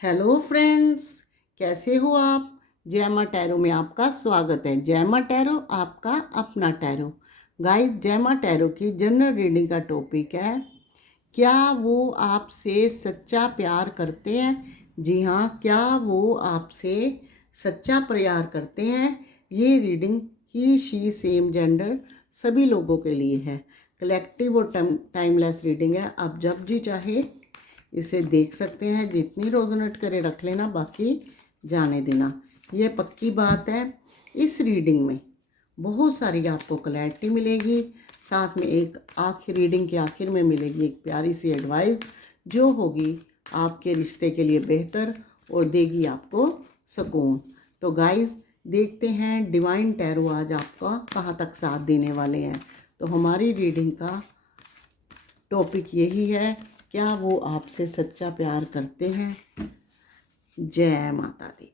Hello friends, कैसे हो आप। जैमा टैरो में आपका स्वागत है। जैमा टैरो आपका अपना टैरो। गाइस, जैमा टैरो की जनरल रीडिंग का टॉपिक है, क्या वो आपसे सच्चा प्यार करते हैं। जी हाँ, क्या वो आपसे सच्चा प्यार करते हैं। ये reading he she same gender सभी लोगों के लिए है। कलेक्टिव और टाइमलेस रीडिंग है। आप जब जी चाहे इसे देख सकते हैं। जितनी रेजोनेट करे रख लेना, बाकी जाने देना। यह पक्की बात है, इस रीडिंग में बहुत सारी आपको क्लैरिटी मिलेगी। साथ में एक आखिर रीडिंग के आखिर में मिलेगी एक प्यारी सी एडवाइस, जो होगी आपके रिश्ते के लिए बेहतर और देगी आपको सुकून। तो गाइस, देखते हैं डिवाइन टैरो आज आपका कहाँ तक साथ देने वाले हैं। तो हमारी रीडिंग का टॉपिक यही है, क्या वो आपसे सच्चा प्यार करते हैं। जय माता दी।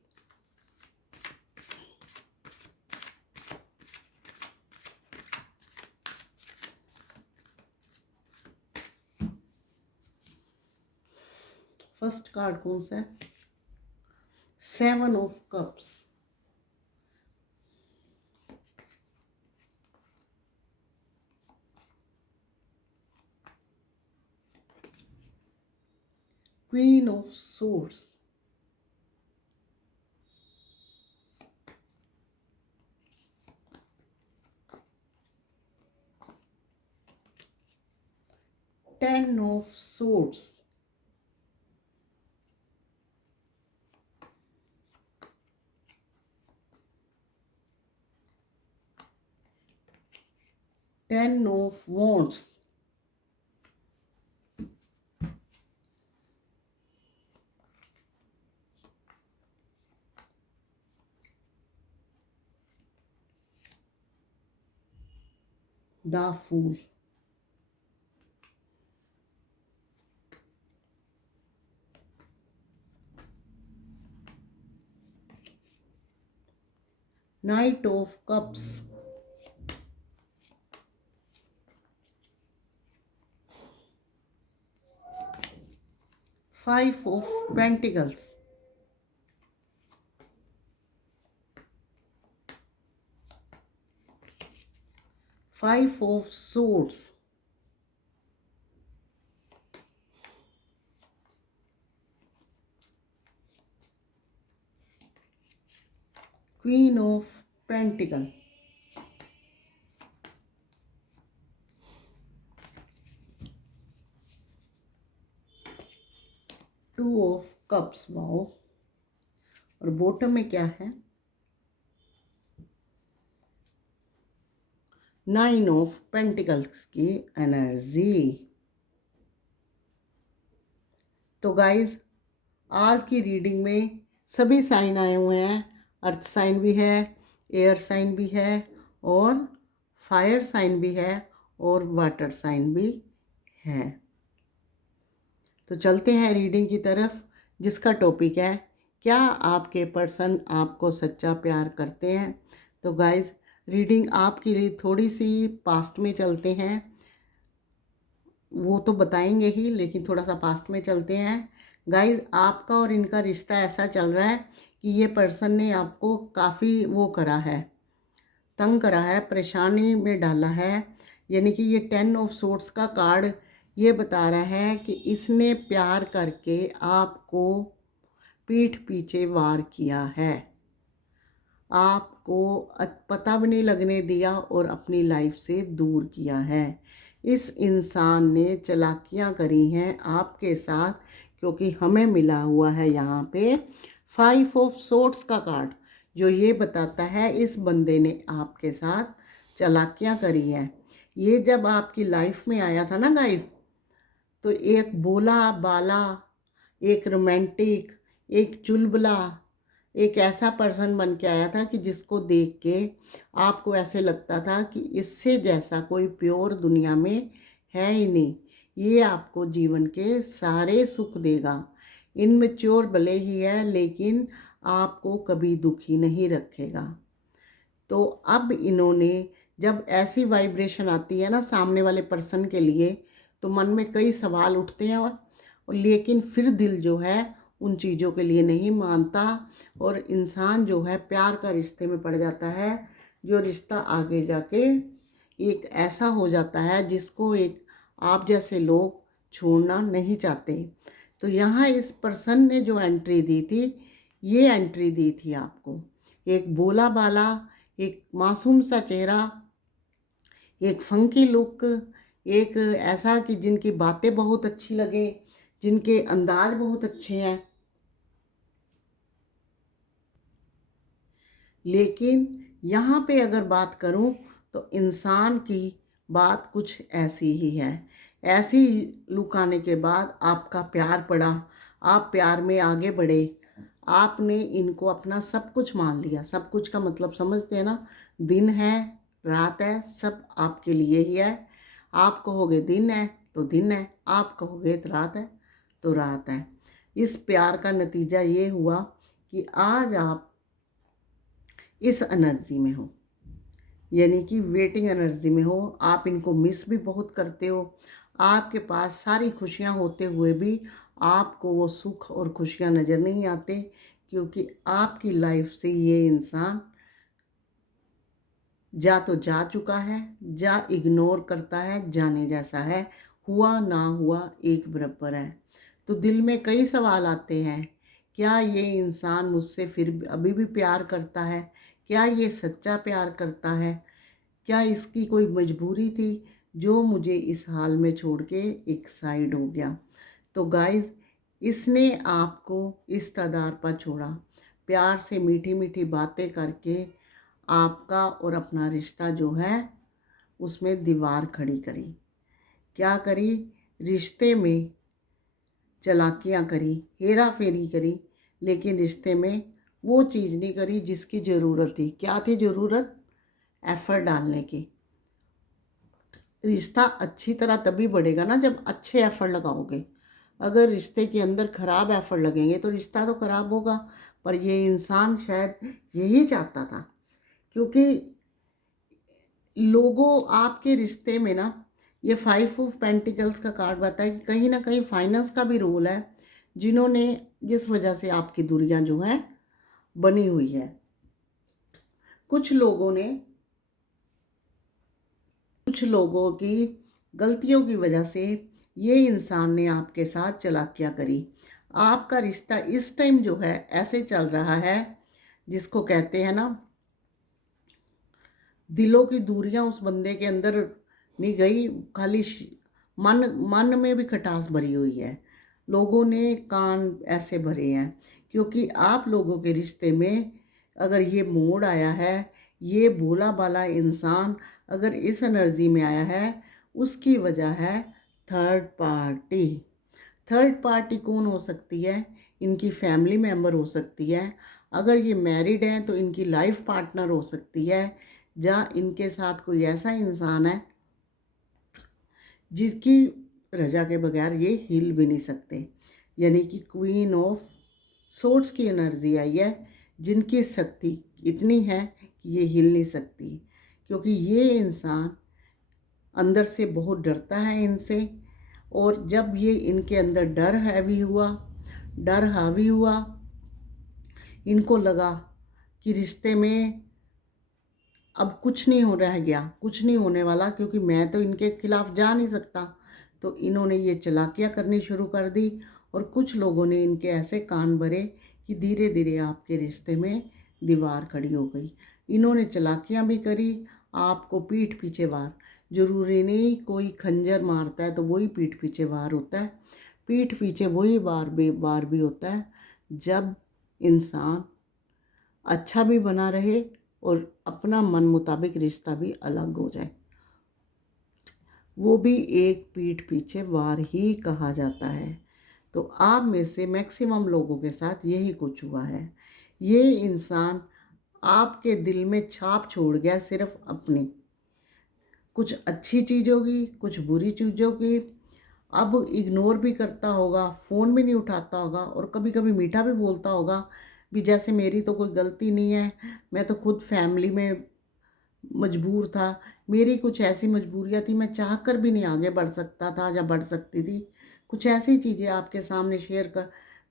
फर्स्ट कार्ड कौन सा है? 7 of cups, queen of swords, ten of swords, ten of wands, the fool, knight of cups, 5 of pentacles, 5 of swords, queen of pentacle, 2 of cups। Wow. और बॉटम में क्या है? 9 ऑफ पेंटिकल्स की energy. तो guys, आज की reading में सभी साइन आए हुए हैं। अर्थ साइन भी है, एयर साइन भी है, और फायर साइन भी है, और वाटर साइन भी है। तो चलते हैं रीडिंग की तरफ, जिसका टॉपिक है, क्या आपके पर्सन आपको सच्चा प्यार करते हैं। तो गाइज, रीडिंग आपके लिए थोड़ी सी पास्ट में चलते हैं, वो तो बताएंगे ही, लेकिन थोड़ा सा पास्ट में चलते हैं। गाइज, आपका और इनका रिश्ता ऐसा चल रहा है कि ये पर्सन ने आपको काफ़ी वो करा है, तंग करा है, परेशानी में डाला है। यानी कि ये 10 ऑफ सोर्ड्स का कार्ड ये बता रहा है कि इसने प्यार करके आपको पीठ पीछे वार किया है, आपको पता भी नहीं लगने दिया और अपनी लाइफ से दूर किया है। इस इंसान ने चालाकियाँ करी हैं आपके साथ, क्योंकि हमें मिला हुआ है यहाँ पे 5 ऑफ सोर्ड्स का कार्ड, जो ये बताता है इस बंदे ने आपके साथ चालाकियाँ करी हैं। ये जब आपकी लाइफ में आया था ना गाइस, तो एक बोला बाला, एक रोमांटिक, एक चुलबुला, एक ऐसा पर्सन बन के आया था कि जिसको देख के आपको ऐसे लगता था कि इससे जैसा कोई प्योर दुनिया में है ही नहीं। ये आपको जीवन के सारे सुख देगा। इनमेच्योर भले ही है, लेकिन आपको कभी दुखी नहीं रखेगा। तो अब इन्होंने, जब ऐसी वाइब्रेशन आती है ना सामने वाले पर्सन के लिए, तो मन में कई सवाल उठते हैं, और लेकिन फिर दिल जो है उन चीज़ों के लिए नहीं मानता और इंसान जो है प्यार का रिश्ते में पड़ जाता है, जो रिश्ता आगे जाके एक ऐसा हो जाता है जिसको एक आप जैसे लोग छोड़ना नहीं चाहते। तो यहाँ इस पर्सन ने जो एंट्री दी थी, ये एंट्री दी थी आपको, एक भोला बाला, एक मासूम सा चेहरा, एक फंकी लुक, एक ऐसा कि जिनकी बातें बहुत अच्छी लगे, जिनके अंदाज बहुत अच्छे हैं। लेकिन यहाँ पे अगर बात करूँ तो इंसान की बात कुछ ऐसी ही है। ऐसी लुक आने के बाद आपका प्यार पड़ा, आप प्यार में आगे बढ़े, आपने इनको अपना सब कुछ मान लिया। सब कुछ का मतलब समझते हैं ना, दिन है रात है, सब आपके लिए ही है। आप कहोगे दिन है तो दिन है, आप कहोगे रात है तो रात है। इस प्यार का नतीजा ये हुआ कि आज आप इस एनर्जी में हो, यानी कि वेटिंग एनर्जी में हो। आप इनको मिस भी बहुत करते हो। आपके पास सारी खुशियां होते हुए भी आपको वो सुख और खुशियां नज़र नहीं आते, क्योंकि आपकी लाइफ से ये इंसान जा तो जा चुका है, जा इग्नोर करता है, जाने जैसा है, हुआ ना हुआ एक बराबर है। तो दिल में कई सवाल आते हैं, क्या ये इंसान मुझसे फिर अभी भी प्यार करता है? क्या ये सच्चा प्यार करता है? क्या इसकी कोई मजबूरी थी जो मुझे इस हाल में छोड़ के एक साइड हो गया? तो गाइस, इसने आपको इस तदार पर छोड़ा, प्यार से मीठी मीठी बातें करके आपका और अपना रिश्ता जो है उसमें दीवार खड़ी करी। क्या करी? रिश्ते में चालाकियाँ करी, हेरा फेरी करी, लेकिन रिश्ते में वो चीज़ नहीं करी जिसकी ज़रूरत थी। क्या थी ज़रूरत? एफर्ट डालने की। रिश्ता अच्छी तरह तभी बढ़ेगा ना जब अच्छे एफर्ट लगाओगे। अगर रिश्ते के अंदर ख़राब एफर्ट लगेंगे तो रिश्ता तो ख़राब होगा। पर ये इंसान शायद यही चाहता था, क्योंकि लोगों आपके रिश्ते में ना, ये 5 ऑफ पेंटिकल्स का कार्ड बताता है कि कहीं ना कहीं फाइनेंस का भी रोल है, जिन्होंने जिस वजह से आपकी दूरियां जो हैं बनी हुई है। कुछ लोगों की गलतियों की वजह से ये इंसान ने आपके साथ चालाकियाँ करी। आपका रिश्ता इस टाइम जो है ऐसे चल रहा है जिसको कहते हैं ना, दिलों की दूरियां उस बंदे के अंदर नहीं गई, खाली मन मन में भी खटास भरी हुई है। लोगों ने कान ऐसे भरे हैं, क्योंकि आप लोगों के रिश्ते में अगर ये मोड़ आया है, ये भोला भाला इंसान अगर इस एनर्जी में आया है, उसकी वजह है थर्ड पार्टी। थर्ड पार्टी कौन हो सकती है? इनकी फैमिली मेम्बर हो सकती है। अगर ये मैरिड हैं तो इनकी लाइफ पार्टनर हो सकती है, या इनके साथ कोई ऐसा इंसान है जिसकी रजा के बगैर ये हिल भी नहीं सकते। यानी कि क्वीन ऑफ सोर्ड्स की एनर्जी आई है, जिनकी शक्ति इतनी है कि ये हिल नहीं सकती, क्योंकि ये इंसान अंदर से बहुत डरता है इनसे। और जब ये इनके अंदर डर हावी हुआ, इनको लगा कि रिश्ते में अब कुछ नहीं हो रह गया, कुछ नहीं होने वाला, क्योंकि मैं तो इनके खिलाफ जा नहीं सकता। तो इन्होंने ये चालाकियाँ करनी शुरू कर दी, और कुछ लोगों ने इनके ऐसे कान भरे कि धीरे धीरे आपके रिश्ते में दीवार खड़ी हो गई। इन्होंने चालाकियाँ भी करी, आपको पीठ पीछे वार। जरूरी नहीं कोई खंजर मारता है तो वही पीठ पीछे वार होता है। पीठ पीछे वही वार भी होता है जब इंसान अच्छा भी बना रहे और अपना मन मुताबिक रिश्ता भी अलग हो जाए, वो भी एक पीठ पीछे वार ही कहा जाता है। तो आप में से मैक्सिमम लोगों के साथ यही कुछ हुआ है। ये इंसान आपके दिल में छाप छोड़ गया, सिर्फ अपनी कुछ अच्छी चीज़ों की, कुछ बुरी चीज़ों की। अब इग्नोर भी करता होगा, फ़ोन भी नहीं उठाता होगा, और कभी कभी मीठा भी बोलता होगा भी, जैसे मेरी तो कोई गलती नहीं है, मैं तो खुद फैमिली में मजबूर था, मेरी कुछ ऐसी मजबूरियां थी, मैं चाह कर भी नहीं आगे बढ़ सकता था या बढ़ सकती थी। कुछ ऐसी चीज़ें आपके सामने शेयर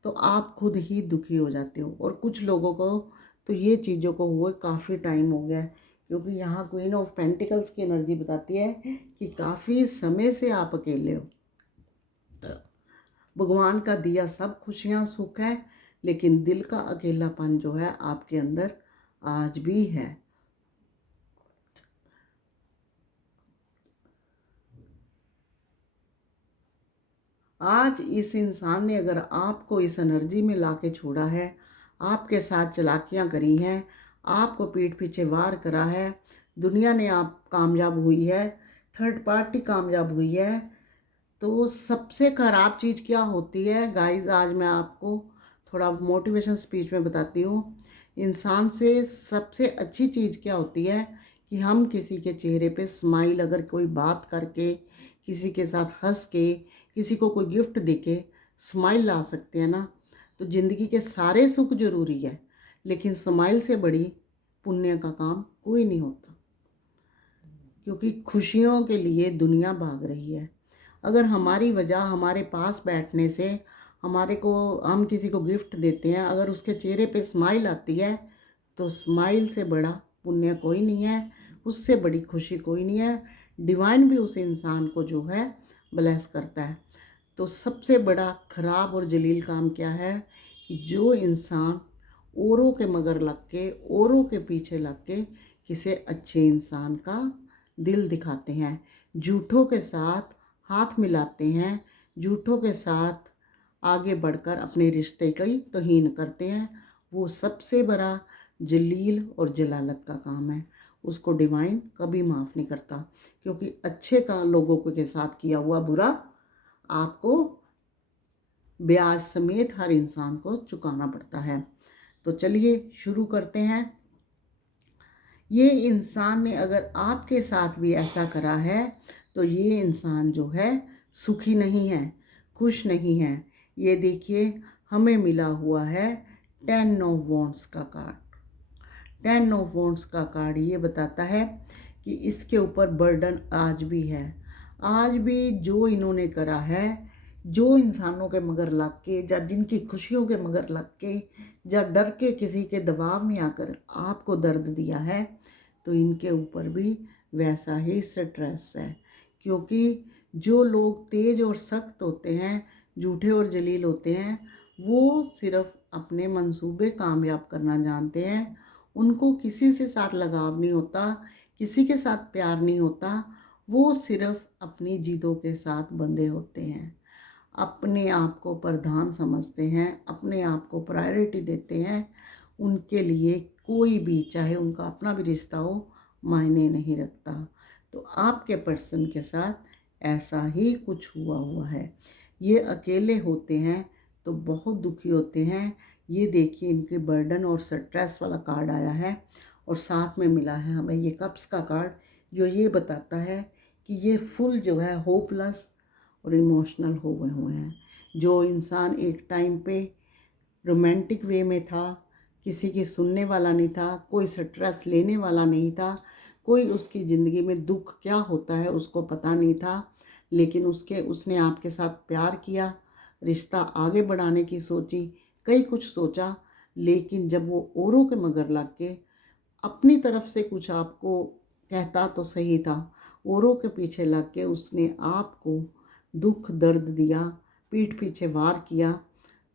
तो आप खुद ही दुखी हो जाते हो। और कुछ लोगों को तो ये चीज़ों को हुए काफ़ी टाइम हो गया है, क्योंकि यहाँ क्वीन ऑफ पेंटिकल्स की एनर्जी बताती है कि काफ़ी समय से आप अकेले हो। तो भगवान का दिया सब खुशियाँ सुख है, लेकिन दिल का अकेलापन जो है आपके अंदर आज भी है। आज इस इंसान ने अगर आपको इस एनर्जी में लाके छोड़ा है, आपके साथ चालाकियाँ करी हैं, आपको पीठ पीछे वार करा है, दुनिया ने आप कामयाब हुई है, थर्ड पार्टी कामयाब हुई है, तो सबसे ख़राब चीज़ क्या होती है गाइस, आज मैं आपको थोड़ा मोटिवेशन स्पीच में बताती हूँ। इंसान से सबसे अच्छी चीज़ क्या होती है कि हम किसी के चेहरे पे स्माइल, अगर कोई बात करके, किसी के साथ हंस के, किसी को कोई गिफ्ट देके स्माइल ला सकते हैं ना, तो ज़िंदगी के सारे सुख जरूरी है, लेकिन स्माइल से बड़ी पुण्य का काम कोई नहीं होता। क्योंकि खुशियों के लिए दुनिया भाग रही है। अगर हमारी वजह हमारे पास बैठने से, हम किसी को गिफ्ट देते हैं, अगर उसके चेहरे पे स्माइल आती है, तो स्माइल से बड़ा पुण्य कोई नहीं है, उससे बड़ी खुशी कोई नहीं है। डिवाइन भी उस इंसान को जो है ब्लेस करता है। तो सबसे बड़ा खराब और जलील काम क्या है कि जो इंसान औरों के मगर लग के, औरों के पीछे लग के किसी अच्छे इंसान का दिल दिखाते हैं, झूठों के साथ हाथ मिलाते हैं, झूठों के साथ आगे बढ़कर अपने रिश्ते की तौहीन करते हैं, वो सबसे बड़ा जलील और जलालत का काम है। उसको डिवाइन कभी माफ़ नहीं करता, क्योंकि अच्छे का लोगों के साथ किया हुआ बुरा आपको ब्याज समेत हर इंसान को चुकाना पड़ता है। तो चलिए शुरू करते हैं। ये इंसान ने अगर आपके साथ भी ऐसा करा है, तो ये इंसान जो है सुखी नहीं है, खुश नहीं है। ये देखिए, हमें मिला हुआ है 10 ऑफ वॉन्ड्स का कार्ड। 10 ऑफ वॉन्ड्स का कार्ड ये बताता है कि इसके ऊपर बर्डन आज भी है। आज भी जो इन्होंने करा है, जो इंसानों के मगर लग के, या जिनकी खुशियों के मगर लग के, या डर के किसी के दबाव में आकर आपको दर्द दिया है, तो इनके ऊपर भी वैसा ही स्ट्रेस है। क्योंकि जो लोग तेज और सख्त होते हैं, झूठे और जलील होते हैं, वो सिर्फ अपने मंसूबे कामयाब करना जानते हैं। उनको किसी से साथ लगाव नहीं होता, किसी के साथ प्यार नहीं होता। वो सिर्फ अपनी जिदों के साथ बंधे होते हैं, अपने आप को प्रधान समझते हैं, अपने आप को प्रायोरिटी देते हैं। उनके लिए कोई भी, चाहे उनका अपना भी रिश्ता हो, मायने नहीं रखता। तो आपके पर्सन के साथ ऐसा ही कुछ हुआ है। ये अकेले होते हैं तो बहुत दुखी होते हैं। ये देखिए, इनके बर्डन और स्ट्रेस वाला कार्ड आया है, और साथ में मिला है हमें ये कप्स का कार्ड, जो ये बताता है कि ये फुल जो है होपलेस और इमोशनल हो गए हुए हैं। जो इंसान एक टाइम पे रोमांटिक वे में था, किसी की सुनने वाला नहीं था, कोई स्ट्रेस लेने वाला नहीं था, कोई उसकी ज़िंदगी में दुख क्या होता है उसको पता नहीं था, लेकिन उसने आपके साथ प्यार किया, रिश्ता आगे बढ़ाने की सोची, कई कुछ सोचा, लेकिन जब वो औरों के मगर लग के अपनी तरफ से कुछ आपको कहता तो सही था, औरों के पीछे लग के उसने आपको दुख दर्द दिया, पीठ पीछे वार किया,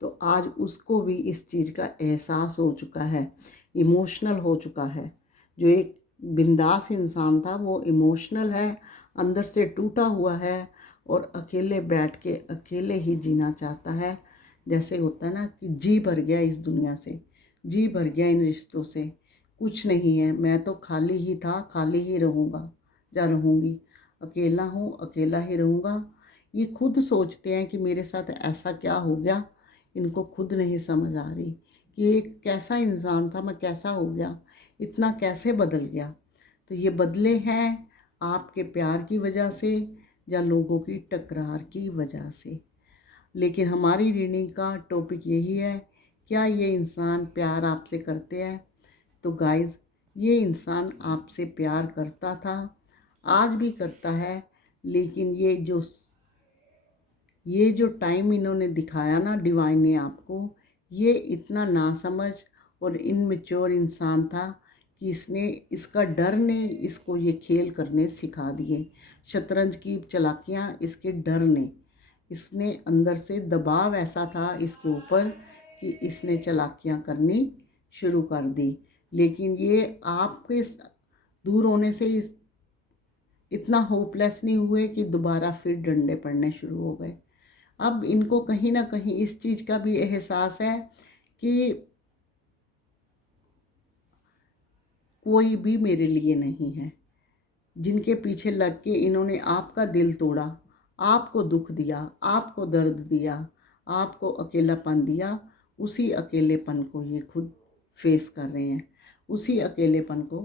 तो आज उसको भी इस चीज़ का एहसास हो चुका है, इमोशनल हो चुका है। जो एक बिंदास इंसान था वो इमोशनल है, अंदर से टूटा हुआ है, और अकेले बैठ के अकेले ही जीना चाहता है। जैसे होता है ना कि जी भर गया इस दुनिया से, जी भर गया इन रिश्तों से, कुछ नहीं है, मैं तो खाली ही था, खाली ही रहूँगा या रहूँगी, अकेला हूँ, अकेला ही रहूँगा। ये खुद सोचते हैं कि मेरे साथ ऐसा क्या हो गया, इनको खुद नहीं समझ आ रही कि ये कैसा इंसान था, मैं कैसा हो गया, इतना कैसे बदल गया। तो ये बदले हैं आपके प्यार की वजह से या लोगों की टकरार की वजह से। लेकिन हमारी रीडिंग का टॉपिक यही है, क्या ये इंसान प्यार आपसे करते हैं? तो गाइस, ये इंसान आपसे प्यार करता था, आज भी करता है, लेकिन ये जो ये जो टाइम इन्होंने दिखाया ना डिवाइन ने आपको, ये इतना नासमझ और इनमेच्योर इंसान था कि इसका डर ने इसको ये खेल करने सिखा दिए। शतरंज की चालाकियाँ इसके डर ने, इसने अंदर से दबाव ऐसा था इसके ऊपर कि इसने चालाकियाँ करनी शुरू कर दी। लेकिन ये आपके दूर होने से इतना होपलेस नहीं हुए कि दोबारा फिर डंडे पड़ने शुरू हो गए। अब इनको कहीं ना कहीं इस चीज़ का भी एहसास है कि कोई भी मेरे लिए नहीं है। जिनके पीछे लग के इन्होंने आपका दिल तोड़ा, आपको दुख दिया, आपको दर्द दिया, आपको अकेलापन दिया, उसी अकेलेपन को ये खुद फेस कर रहे हैं, उसी अकेलेपन को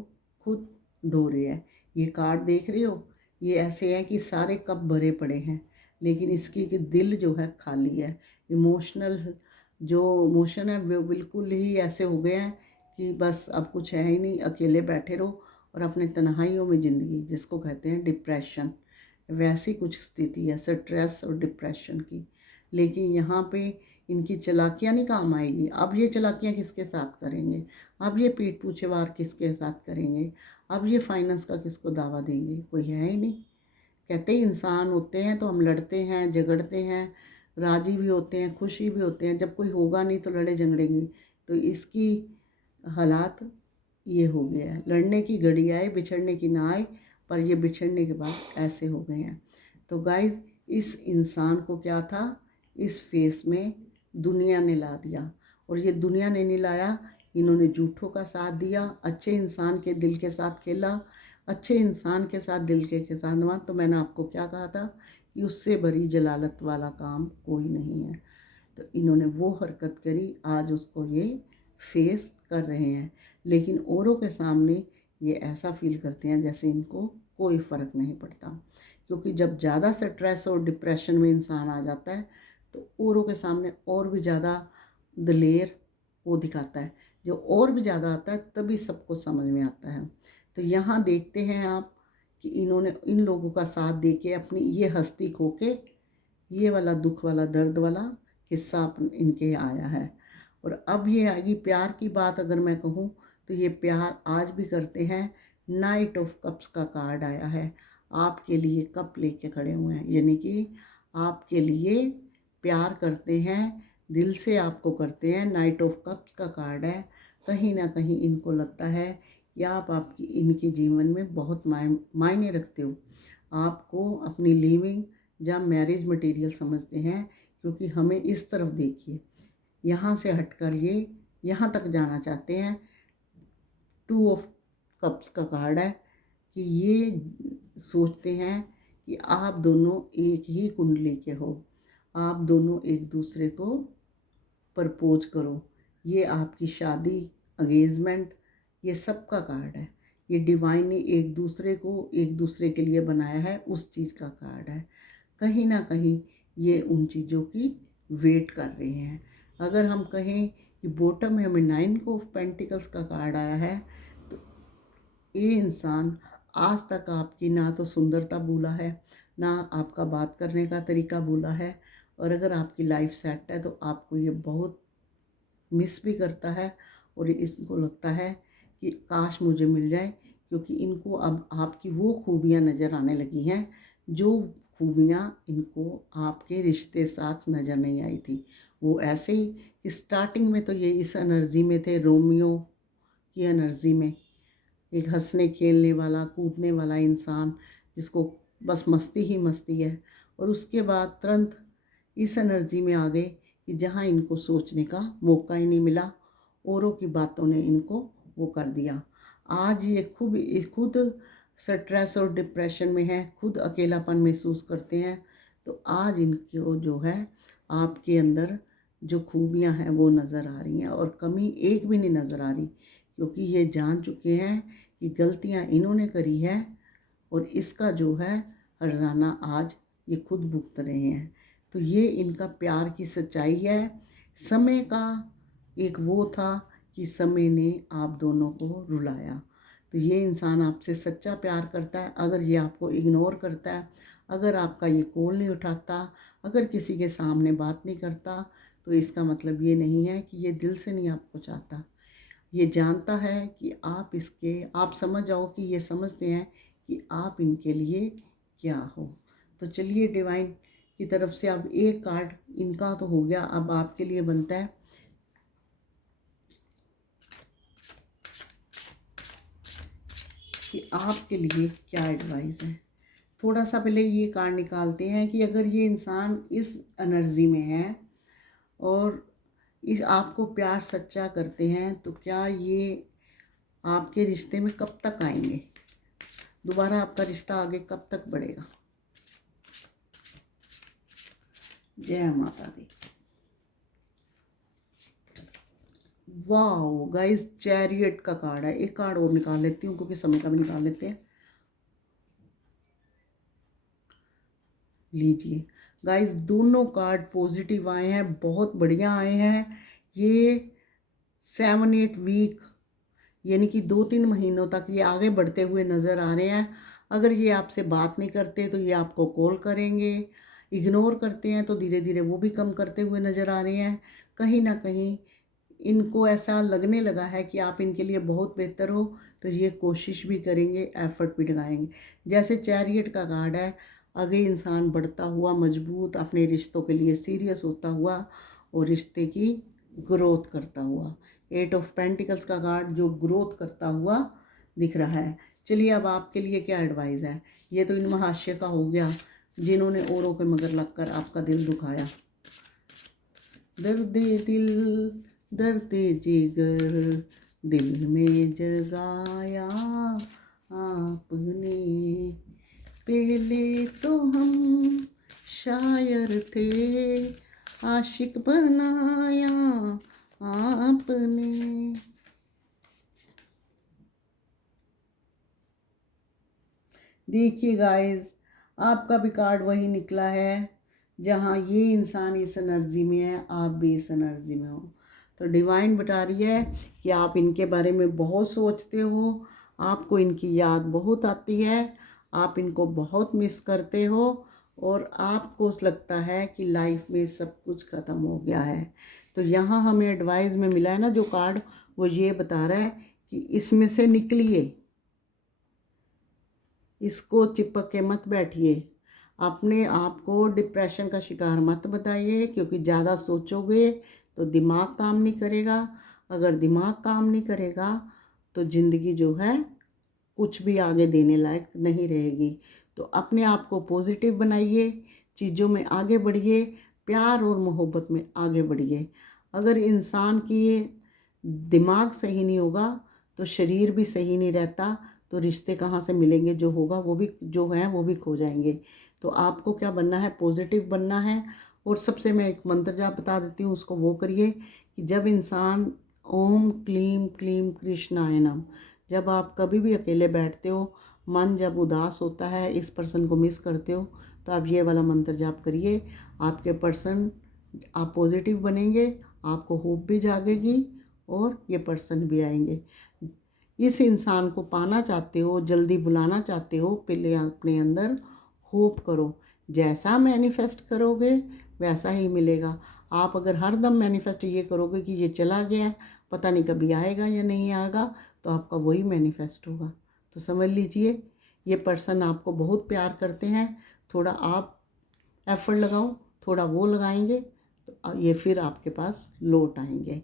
खुद ढो रहे हैं। ये कार्ड देख रहे हो, ये ऐसे है कि सारे कप भरे पड़े हैं, लेकिन इसकी कि दिल जो है खाली है। इमोशनल जो इमोशन है वो बिल्कुल ही ऐसे हो गए हैं कि बस अब कुछ है ही नहीं, अकेले बैठे रहो और अपने तन्हाइयों में ज़िंदगी, जिसको कहते हैं डिप्रेशन, वैसी कुछ स्थिति है स्ट्रेस और डिप्रेशन की। लेकिन यहाँ पे इनकी चालाकियाँ नहीं काम आएगी। अब ये चालाकियाँ किसके साथ करेंगे, अब ये पीठ पूछे वार किसके साथ करेंगे, अब ये फाइनेंस का किसको दावा देंगे, कोई है ही नहीं। कहते ही इंसान होते हैं तो हम लड़ते हैं, झगड़ते हैं, राज़ी भी होते हैं, खुशी भी होते हैं, जब कोई होगा नहीं तो लड़े झगड़ेंगे। तो इसकी हालात ये हो गया है, लड़ने की घड़ी आए बिछड़ने की ना आए, पर ये बिछड़ने के बाद ऐसे हो गए हैं। तो गाइस, इस इंसान को क्या था, इस फेस में दुनिया ने ला दिया, और ये दुनिया ने नहीं लाया, इन्होंने झूठों का साथ दिया, अच्छे इंसान के दिल के साथ खेला, अच्छे इंसान के साथ दिल के साथ हुआ। तो मैंने आपको क्या कहा था कि उससे बड़ी जलालत वाला काम कोई नहीं है। तो इन्होंने वो हरकत करी, आज उसको ये फेस कर रहे हैं। लेकिन औरों के सामने ये ऐसा फील करते हैं जैसे इनको कोई फ़र्क नहीं पड़ता, क्योंकि जब ज़्यादा स्ट्रेस और डिप्रेशन में इंसान आ जाता है तो औरों के सामने और भी ज़्यादा दलेर वो दिखाता है। जो और भी ज़्यादा आता है तभी सबको समझ में आता है। तो यहाँ देखते हैं आप कि इन्होंने इन लोगों का साथ दे के अपनी ये हस्ती खो के ये वाला दुख वाला दर्द वाला हिस्सा इनके आया है। और अब ये आएगी प्यार की बात। अगर मैं कहूँ तो ये प्यार आज भी करते हैं। नाइट ऑफ कप्स का कार्ड आया है, आपके लिए कप लेके खड़े हुए हैं, यानी कि आपके लिए प्यार करते हैं, दिल से आपको करते हैं। नाइट ऑफ कप्स का कार्ड है। कहीं ना कहीं इनको लगता है कि आप आपकी इनके जीवन में बहुत मायने रखते हो, आपको अपनी लिविंग या मैरिज मटेरियल समझते हैं, क्योंकि हमें इस तरफ देखिए, यहाँ से हटकर ये यहाँ तक जाना चाहते हैं। टू ऑफ कप्स का कार्ड है कि ये सोचते हैं कि आप दोनों एक ही कुंडली के हो, आप दोनों एक दूसरे को प्रपोज करो। ये आपकी शादी, एंगेजमेंट, ये सब का कार्ड है। ये डिवाइन ने एक दूसरे को एक दूसरे के लिए बनाया है, उस चीज़ का कार्ड है। कहीं ना कहीं ये उन चीज़ों की वेट कर रहे हैं। अगर हम कहें कि बॉटम में हमें 9 ऑफ पेंटिकल्स का कार्ड आया है, तो ये इंसान आज तक आपकी ना तो सुंदरता भूला है, ना आपका बात करने का तरीका भूला है। और अगर आपकी लाइफ सेट है तो आपको ये बहुत मिस भी करता है, और इसको लगता है कि काश मुझे मिल जाए, क्योंकि इनको अब आपकी वो खूबियाँ नज़र आने लगी हैं जो खूबियाँ इनको आपके रिश्ते साथ नज़र नहीं आई थी। वो ऐसे ही कि स्टार्टिंग में तो ये इस एनर्जी में थे, रोमियो की एनर्जी में, एक हंसने खेलने वाला कूदने वाला इंसान जिसको बस मस्ती ही मस्ती है। और उसके बाद तुरंत इस एनर्जी में आ गए कि जहाँ इनको सोचने का मौका ही नहीं मिला, औरों की बातों ने इनको वो कर दिया। आज ये खुद स्ट्रेस और डिप्रेशन में है, खुद अकेलापन महसूस करते हैं। तो आज इनको जो है आपके अंदर जो खूबियाँ हैं वो नज़र आ रही हैं, और कमी एक भी नहीं नज़र आ रही, क्योंकि ये जान चुके हैं कि गलतियाँ इन्होंने करी है, और इसका जो है हर्जाना आज ये खुद भुगत रहे हैं। तो ये इनका प्यार की सच्चाई है। समय का एक वो था कि समय ने आप दोनों को रुलाया। तो ये इंसान आपसे सच्चा प्यार करता है। अगर ये आपको इग्नोर करता है, अगर आपका ये कॉल नहीं उठाता, अगर किसी के सामने बात नहीं करता, तो इसका मतलब ये नहीं है कि ये दिल से नहीं आपको चाहता। ये जानता है कि आप समझ जाओ कि ये समझते हैं कि आप इनके लिए क्या हो। तो चलिए डिवाइन की तरफ से अब एक कार्ड इनका तो हो गया, अब आपके लिए बनता है कि आपके लिए क्या एडवाइस है। थोड़ा सा पहले ये कार्ड निकालते हैं कि अगर ये इंसान इस एनर्जी में है और इस आपको प्यार सच्चा करते हैं, तो क्या ये आपके रिश्ते में कब तक आएंगे, दोबारा आपका रिश्ता आगे कब तक बढ़ेगा। जय माता दी। वाह गाइस, चैरियट का कार्ड है। एक कार्ड और निकाल लेती हूँ क्योंकि समय का भी निकाल लेते हैं। लीजिए गाइस, दोनों कार्ड पॉजिटिव आए हैं, बहुत बढ़िया आए हैं। ये 7-8 वीक यानी कि 2-3 महीनों तक ये आगे बढ़ते हुए नज़र आ रहे हैं। अगर ये आपसे बात नहीं करते तो ये आपको कॉल करेंगे, इग्नोर करते हैं तो धीरे धीरे वो भी कम करते हुए नज़र आ रहे हैं। कहीं ना कहीं इनको ऐसा लगने लगा है कि आप इनके लिए बहुत बेहतर हो, तो ये कोशिश भी करेंगे, एफर्ट भी लगाएंगे। जैसे चैरियट का कार्ड है, आगे इंसान बढ़ता हुआ मजबूत अपने रिश्तों के लिए सीरियस होता हुआ और रिश्ते की ग्रोथ करता हुआ। 8 ऑफ पेंटिकल्स का कार्ड जो ग्रोथ करता हुआ दिख रहा है। चलिए अब आपके लिए क्या एडवाइस है। ये तो इन महाशय का हो गया जिन्होंने औरों के मगर लगकर आपका दिल दुखाया। दर्द दिल दर्द जिगर दिल में जगाया आपने, पहले तो हम शायर थे, आशिक बनाया आपने। देखिए गाइस, आपका भी कार्ड वही निकला है जहाँ ये इंसान इस एनर्जी में है, आप भी इस एनर्जी में हो। तो डिवाइन बता रही है कि आप इनके बारे में बहुत सोचते हो, आपको इनकी याद बहुत आती है, आप इनको बहुत मिस करते हो और आपको लगता है कि लाइफ में सब कुछ ख़त्म हो गया है। तो यहाँ हमें एडवाइस में मिला है ना जो कार्ड, वो ये बता रहा है कि इसमें से निकलिए, इसको चिपक के मत बैठिए, अपने आप को डिप्रेशन का शिकार मत बताइए, क्योंकि ज़्यादा सोचोगे तो दिमाग काम नहीं करेगा। अगर दिमाग काम नहीं करेगा तो ज़िंदगी जो है कुछ भी आगे देने लायक नहीं रहेगी। तो अपने आप को पॉजिटिव बनाइए, चीज़ों में आगे बढ़िए, प्यार और मोहब्बत में आगे बढ़िए। अगर इंसान की दिमाग सही नहीं होगा तो शरीर भी सही नहीं रहता, तो रिश्ते कहाँ से मिलेंगे, जो होगा वो भी जो है वो भी खो जाएंगे। तो आपको क्या बनना है, पॉजिटिव बनना है। और सबसे मैं एक मंत्र जाप बता देती हूँ, उसको वो करिए कि जब इंसान ओम क्लीम क्लीम कृष्णाय नमः, जब आप कभी भी अकेले बैठते हो, मन जब उदास होता है, इस पर्सन को मिस करते हो, तो आप ये वाला मंत्र जाप करिए। आपके पर्सन, आप पॉजिटिव बनेंगे, आपको होप भी जागेगी और ये पर्सन भी आएंगे। इस इंसान को पाना चाहते हो, जल्दी बुलाना चाहते हो, पहले अपने अंदर होप करो। जैसा मैनिफेस्ट करोगे वैसा ही मिलेगा। आप अगर हर दम मैनिफेस्ट ये करोगे कि ये चला गया, पता नहीं कभी आएगा या नहीं आएगा, तो आपका वही मैनिफेस्ट होगा। तो समझ लीजिए ये पर्सन आपको बहुत प्यार करते हैं। थोड़ा आप एफर्ट लगाओ, थोड़ा वो लगाएंगे तो ये फिर आपके पास लौट आएंगे।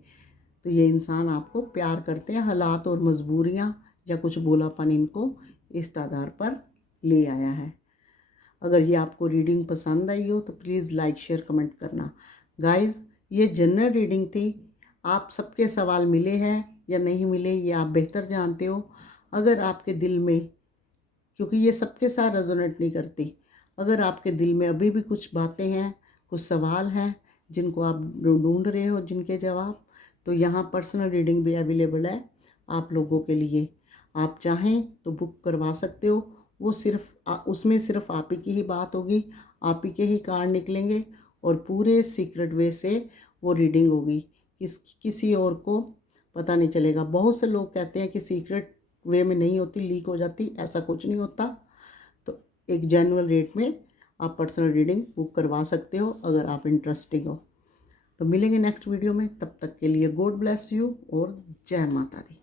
तो ये इंसान आपको प्यार करते हैं, हालात और मजबूरियाँ या कुछ बोलापन इनको इस आधार पर ले आया है। अगर ये आपको रीडिंग पसंद आई हो तो प्लीज़ लाइक शेयर कमेंट करना। गाइस, ये जनरल रीडिंग थी। आप सबके सवाल मिले हैं या नहीं मिले ये आप बेहतर जानते हो। अगर आपके दिल में, क्योंकि ये सबके साथ रेजोनेट नहीं करती, अगर आपके दिल में अभी भी कुछ बातें हैं, कुछ सवाल हैं जिनको आप ढूंढ रहे हो जिनके जवाब, तो यहाँ पर्सनल रीडिंग भी अवेलेबल है आप लोगों के लिए। आप चाहें तो बुक करवा सकते हो। वो उसमें सिर्फ आप ही की ही बात होगी, आप ही के ही कार्ड निकलेंगे और पूरे सीक्रेट वे से वो रीडिंग होगी। किसी और को पता नहीं चलेगा। बहुत से लोग कहते हैं कि सीक्रेट वे में नहीं होती, लीक हो जाती, ऐसा कुछ नहीं होता। तो एक जेन्युइन रेट में आप पर्सनल रीडिंग बुक करवा सकते हो अगर आप इंटरेस्टिंग हो। तो मिलेंगे नेक्स्ट वीडियो में, तब तक के लिए गॉड ब्लेस यू और जय माता दी।